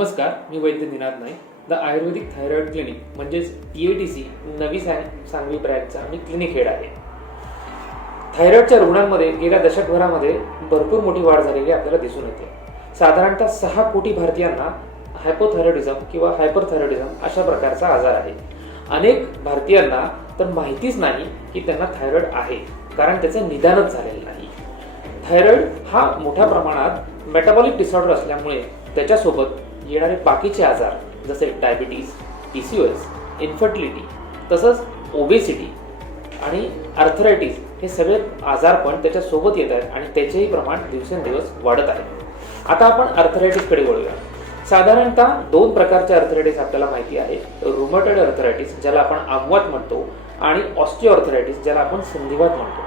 नमस्कार मी वैद्य Ninad Naik the ayurvedic thyroid clinic म्हणजेच T A T C Navi सांग सांगवी ब्रँडचा मी क्लिनिक हेड आहे. थायरॉइडच्या रुग्णांमध्ये गेल्या दशकभरामध्ये भरपूर मोठी वाढ झालेली आपल्याला दिसून येते. साधारणतः सहा कोटी भारतीयांना हायपोथायरॉइडिझम किंवा हायपरथायरॉइडिझम अशा प्रकारचा आजार आहे. अनेक भारतीयांना तर माहितीच नाही की त्यांना थायरॉइड आहे कारण त्याचं निदानच झालेलं नाही. थायरॉइड हा मोठ्या प्रमाणात मेटाबॉलिक डिसऑर्डर असल्यामुळे त्याच्यासोबत येणारे बाकीचे आजार जसे diabetes P C S infertility तसंच ओबेसिटी आणि अर्थरायटिस हे सगळे आजार पण त्याच्यासोबत येत आहेत आणि त्याचेही प्रमाण दिवसेंदिवस वाढत आहे. आता आपण अर्थरायटिसकडे वळूया. साधारणतः दोन प्रकारचे अर्थरायटीस आपल्याला माहिती आहे. रुमटेड अर्थरायटीस ज्याला आपण आमवात म्हणतो आणि ऑस्टिओ अर्थरायटिस ज्याला आपण संधिवात म्हणतो.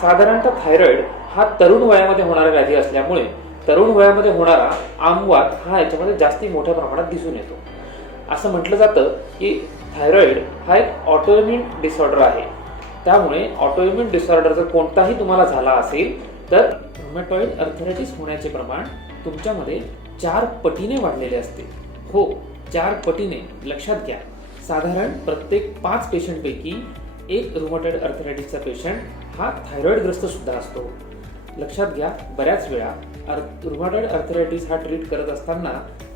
साधारणतः थायरॉइड हा तरुण वयामध्ये होणारा व्याधी असल्यामुळे तरुण वयामध्ये होणारा आमवात हा याच्यामध्ये जास्ती मोठ्या प्रमाणात दिसून येतो. असं म्हटलं जातं की थायरॉईड हा एक ऑटोइम्युन डिसऑर्डर आहे. त्यामुळे ऑटोइम्युन डिसऑर्डर जर कोणताही तुम्हाला झाला असेल तर रुमॅटॉइड अर्थरायटिस होण्याचे प्रमाण तुमच्यामध्ये चार पटीने वाढलेले असते. हो चार पटीने. लक्षात घ्या. साधारण प्रत्येक पाच पेशंटपैकी एक रुमॅटॉइड अर्थरायटिसचा पेशंट हा थायरॉईडग्रस्त सुद्धा असतो. लक्षात घ्या बऱ्याच वेळा अर्थ अर्थरायटिस हा ट्रीट करत असताना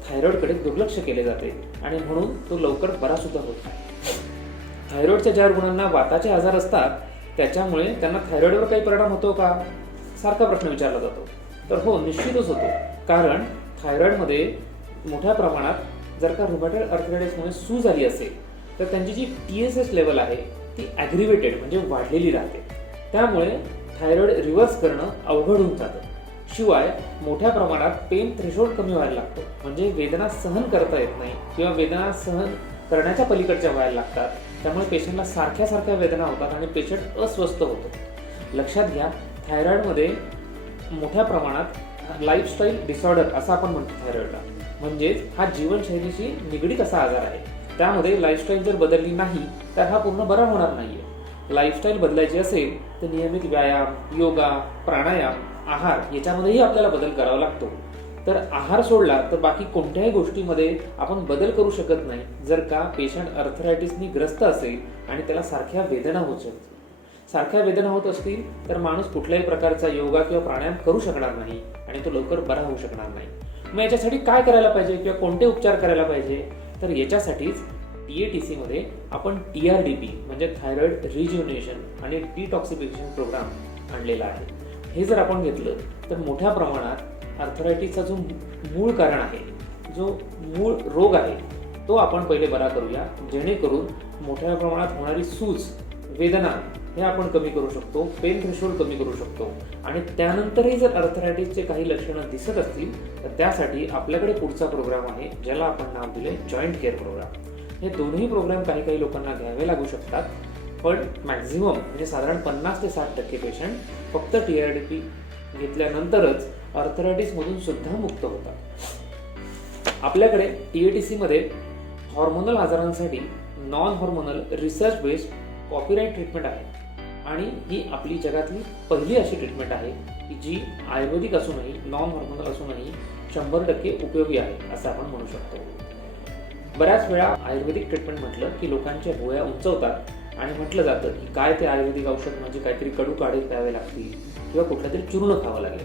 थायरॉइडकडे दुर्लक्ष केले जाते आणि म्हणून तो लवकर बरा सुद्धा होत नाही. थायरॉइडच्या ज्या रुग्णांना वाताचे आजार असतात त्याच्यामुळे त्यांना थायरॉइडवर काही परिणाम होतो का? सारखा प्रश्न विचारला जातो. तर हो निश्चितच होतो. कारण थायरॉइडमध्ये मोठ्या प्रमाणात जर का रुमॅटॉइड अर्थरायटिसमुळे सूज आली असेल तर त्यांची जी टी एस एस लेवल आहे ती ॲग्रिवेटेड म्हणजे वाढलेली राहते. त्यामुळे थायरॉइड रिव्हर्स करणं अवघड होऊन जातं. शिवाय मोठ्या प्रमाणात पेन थ्रेशोल्ड कमी व्हायला लागतो. म्हणजे वेदना सहन करता येत नाही किंवा वेदना सहन करण्याच्या पलीकडच्या व्हायला लागतात. त्यामुळे पेशंटला सारख्या सारख्या वेदना होतात आणि पेशंट अस्वस्थ होतो. लक्षात घ्या थायरॉईडमध्ये मोठ्या प्रमाणात लाईफस्टाईल डिसऑर्डर असं आपण म्हणतो थायरॉईडला म्हणजेच हा जीवनशैलीशी निगडीत असा आजार आहे. त्यामध्ये लाईफस्टाईल जर बदलली नाही तर हा पूर्ण बरा होणार नाही आहे लाईफस्टाईल बदलायची असेल तर नियमित व्यायाम योगा प्राणायाम आहार याच्यामध्येही आपल्याला बदल करावा लागतो. तर आहार सोडला तर बाकी कोणत्याही गोष्टीमध्ये आपण बदल करू शकत नाही. जर का पेशंट अर्थरायटिसनी ग्रस्त असेल आणि त्याला सारख्या वेदना होत असतील. सारख्या वेदना होत असतील तर माणूस कुठल्याही प्रकारचा योगा किंवा प्राणायाम करू शकणार नाही आणि तो लवकर बरा होऊ शकणार नाही. मग याच्यासाठी काय करायला पाहिजे किंवा कोणते उपचार करायला पाहिजे? तर याच्यासाठीच टी ए टी सीमध्ये आपण टी आर डी पी म्हणजे थायरॉइड रिज्युनेशन आणि डिटॉक्सिफिकेशन प्रोग्राम आणलेला आहे. हे जर आपण घेतलं तर मोठ्या प्रमाणात अर्थरायटिसचा जो मूळ कारण आहे जो मूळ रोग आहे तो आपण पहिले बरा करूया. जेणेकरून मोठ्या प्रमाणात होणारी सूज वेदना हे आपण कमी करू शकतो पेन थ्रेशोल्ड कमी करू शकतो. आणि त्यानंतरही जर अर्थरायटिसचे काही लक्षणं दिसत असतील तर त्यासाठी आपल्याकडे पुढचा प्रोग्राम आहे ज्याला आपण नाव दिले जॉईंट केअर प्रोग्राम हे दोन्ही प्रोग्राम काही काही लोकांना घ्यावे लागू शकतात पण मॅक्झिमम म्हणजे साधारण पन्नास ते साठ टक्के पेशंट फक्त टी आर डी पी घेतल्यानंतरच अर्थरायटिसमधून सुद्धा मुक्त होतात. आपल्याकडे टी ए टी सीमध्ये hormonal आजारांसाठी non hormonal research based copyright treatment आहे. आणि ही आपली जगातली पहिली अशी ट्रीटमेंट आहे की जी आयुर्वेदिक असूनही नॉन हॉर्मोनल असूनही शंभर टक्के उपयोगी आहे असं आपण म्हणू शकतो. बऱ्याच वेळा आयुर्वेदिक ट्रीटमेंट म्हटलं की लोकांच्या भोया उंचवतात आणि म्हटलं जातं की काय ते आयुर्वेदिक औषध म्हणजे काहीतरी कडू काढे प्यावे लागतील किंवा कुठलं तरी चूर्ण खावं लागेल.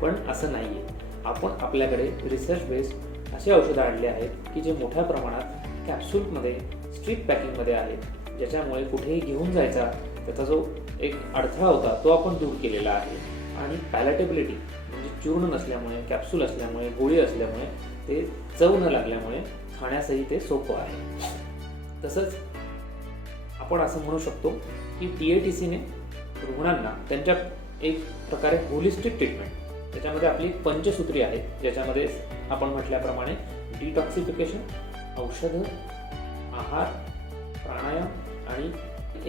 पण असं नाही आहे आपण आपल्याकडे रिसर्च बेस्ड असे औषधं आणले आहेत की जे मोठ्या प्रमाणात कॅप्सूलमध्ये स्ट्रीप पॅकिंगमध्ये आहेत. ज्याच्यामुळे कुठेही घेऊन जायचा त्याचा जो एक अडथळा होता तो आपण दूर केलेला आहे. आणि पॅलेटेबिलिटी म्हणजे चूर्ण नसल्यामुळे कॅप्सूल असल्यामुळे गोळी असल्यामुळे ते चव न लागल्यामुळे खाण्यासही ते सोपं आहे. तसंच आपण असं म्हणू शकतो की टी ए टी सीने रुग्णांना त्यांच्या एक प्रकारे होलिस्टिक ट्रीटमेंट त्याच्यामध्ये आपली पंचसूत्री आहेत ज्याच्यामध्ये आपण म्हटल्याप्रमाणे डिटॉक्सिफिकेशन औषधं आहार प्राणायाम आणि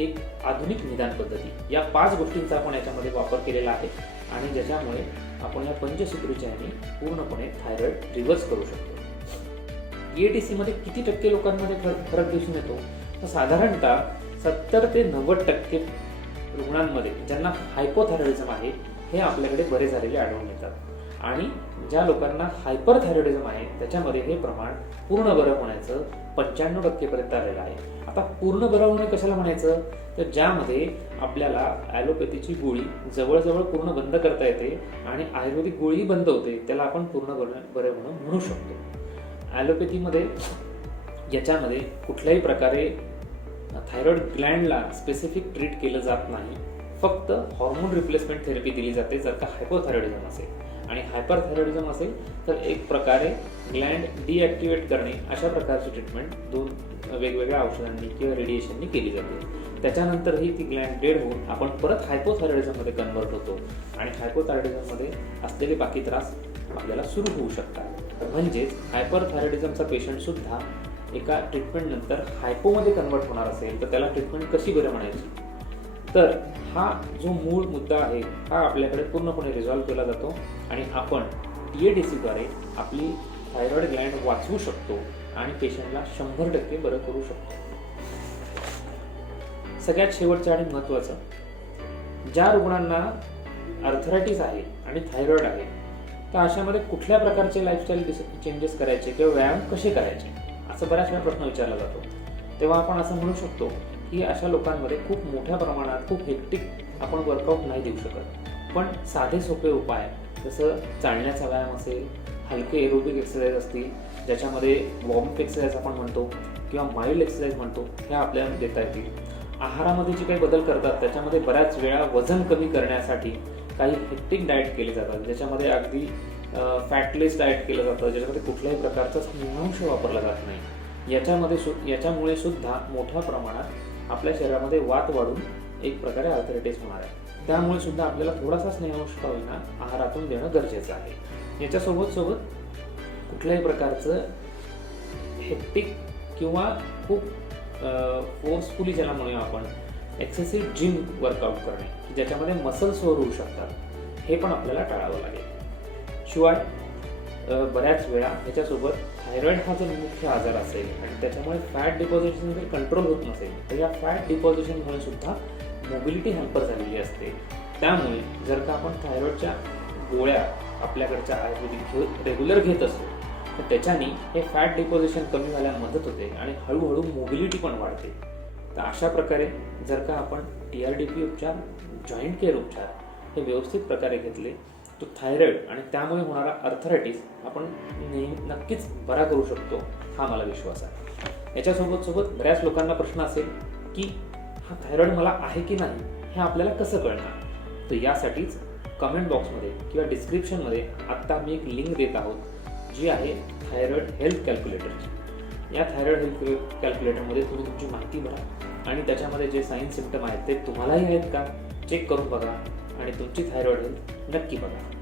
एक आधुनिक निदान पद्धती. या पाच गोष्टींचा आपण याच्यामध्ये वापर केलेला आहे आणि ज्याच्यामुळे आपण या पंचसूत्रीच्या ह्याने पूर्णपणे थायरॉइड रिव्हर्स करू शकतो. ई टी सीमध्ये किती टक्के लोकांमध्ये फरक फरक दिसून येतो? तर साधारणतः सत्तर ते नव्वद टक्के रुग्णांमध्ये ज्यांना हायपोथायरॉइडिझम आहे हे आपल्याकडे बरे झालेले आढळून येतात. आणि ज्या लोकांना हायपरथायरॉइडिझम आहे त्याच्यामध्ये हे प्रमाण पूर्ण बरं होण्याचं पंच्याण्णव टक्केपर्यंत आलेलं आहे. आता पूर्ण बरं होणे कशाला म्हणायचं? तर ज्यामध्ये आपल्याला ॲलोपॅथीची गोळी जवळजवळ पूर्ण बंद करता येते आणि आयुर्वेदिक गोळीही बंद होते त्याला आपण पूर्ण बरं बरे म्हणून म्हणू शकतो. ॲलोपॅथीमध्ये याच्यामध्ये कुठल्याही प्रकारे थायरॉइड ग्लँडला स्पेसिफिक ट्रीट केलं जात नाही. फक्त हॉर्मोन रिप्लेसमेंट थेरपी दिली जाते जर का हायपोथायरॉइडिझम असेल. आणि हायपरथायरॉइडिझम असेल तर एक प्रकारे ग्लँड डिॲक्टिवेट करणे अशा प्रकारची ट्रीटमेंट दोन वेगवेगळ्या औषधांनी किंवा रेडिएशननी केली जाते. त्याच्यानंतरही ती ग्लँड डेड होऊन आपण परत हायपोथायरॉइडिझममध्ये कन्वर्ट होतो आणि हायपोथायरॉइडिझममध्ये असलेले बाकी त्रास आपल्याला सुरू होऊ शकतात. म्हणजेच हायपरथायरॉइडिझमचा पेशंटसुद्धा एका ट्रीटमेंटनंतर हायपोमध्ये कन्वर्ट होणार असेल तर त्याला ट्रीटमेंट कशी बरं म्हणायची? तर हा जो मूळ मुद्दा आहे हा आपल्याकडे पूर्णपणे रिझॉल्व्ह केला जातो आणि आपण टी ए डी सीद्वारे आपली थायरॉइड ग्लँड वाचवू शकतो आणि पेशंटला शंभर टक्के बरं करू शकतो. सगळ्यात शेवटचं आणि महत्त्वाचं ज्या रुग्णांना अर्थरायटीस आहे आणि थायरॉइड आहे तर अशामध्ये कुठल्या प्रकारचे लाईफस्टाईल चेंजेस करायचे किंवा व्यायाम कसे करायचे? असं बऱ्याच वेळा प्रश्न विचारला जातो. तेव्हा आपण असं म्हणू शकतो की अशा लोकांमध्ये खूप मोठ्या प्रमाणात खूप हेक्टिक आपण वर्कआउट नाही देऊ शकत. पण साधे सोपे उपाय जसं चालण्याचा व्यायाम असेल हलके एरोबिक एक्सरसाइज असतील ज्याच्यामध्ये वॉर्म एक्सरसाइज आपण म्हणतो किंवा माइल्ड एक्सरसाइज म्हणतो हे आपल्याला देता येतील. आहारामध्ये जे काही बदल करतात त्याच्यामध्ये बऱ्याच वेळा वजन कमी करण्यासाठी काही हेक्टिक डाएट केले जातात ज्याच्यामध्ये अगदी फॅटलेस डाएट केलं जातं ज्याच्यामध्ये कुठल्याही प्रकारचा स्नेहांश वापरला जात नाही. याच्यामध्ये सु याच्यामुळे सुद्धा मोठ्या प्रमाणात आपल्या शरीरामध्ये वात वाढून एक प्रकारे अर्थरायटिस होणार आहे. त्यामुळे सुद्धा आपल्याला थोडासा स्नेहांश का होईना आहारातून देणं गरजेचं आहे. याच्यासोबत सोबत कुठल्याही प्रकारचं हेक्टिक किंवा खूप फोर्सफुली ज्याला म्हणूया आपण एक्सेसिव्ह जिम वर्कआउट करणे ज्याच्यामध्ये मसल वर होऊ शकतात हे पण आपल्याला टाळावं लागेल. शिवाय बऱ्याच वेळा ह्याच्यासोबत थायरॉईड हा जर मुख्य आजार असेल आणि त्याच्यामुळे फॅट डिपॉझिशन जर कंट्रोल होत नसेल तर या फॅट डिपॉझिशनमुळे सुद्धा मोबिलिटी हॅम्पर झालेली असते. त्यामुळे जर का आपण थायरॉईडच्या गोळ्या आपल्याकडच्या आयुर्वेदिक घेऊ रेग्युलर घेत असतो तर त्याच्याने हे फॅट डिपॉझिशन कमी व्हायला मदत होते आणि हळूहळू मोबिलिटी पण वाढते. तर अशा प्रकारे जर का आपण टी आर डी पी उपचार जॉईंट केअर उपचार हे व्यवस्थित प्रकारे घेतले तो थायरॉइड आणि त्यामुळे होणारा अर्थरायटिस आपण नेहमी नक्कीच बरा करू शकतो हा मला विश्वास आहे. याच्यासोबत सोबत बऱ्याच लोकांना प्रश्न असेल की हा थायरॉइड मला आहे की नाही हे आपल्याला कसं कळणार? तर यासाठीच कमेंट बॉक्समध्ये किंवा डिस्क्रिप्शनमध्ये आत्ता मी एक लिंक देत आहोत जी आहे थायरॉइड हेल्थ कॅल्क्युलेटरची. या थायरॉइड हेल्थ कॅल्क्युलेटरमध्ये तुम्ही तुमची माहिती भरा आणि त्याच्यामध्ये जे साईन सिम्टम आहेत ते तुम्हालाही आहेत का? चेक करून बघा. आणि तुमची थायरॉईड हेल्थ नक्की बघा.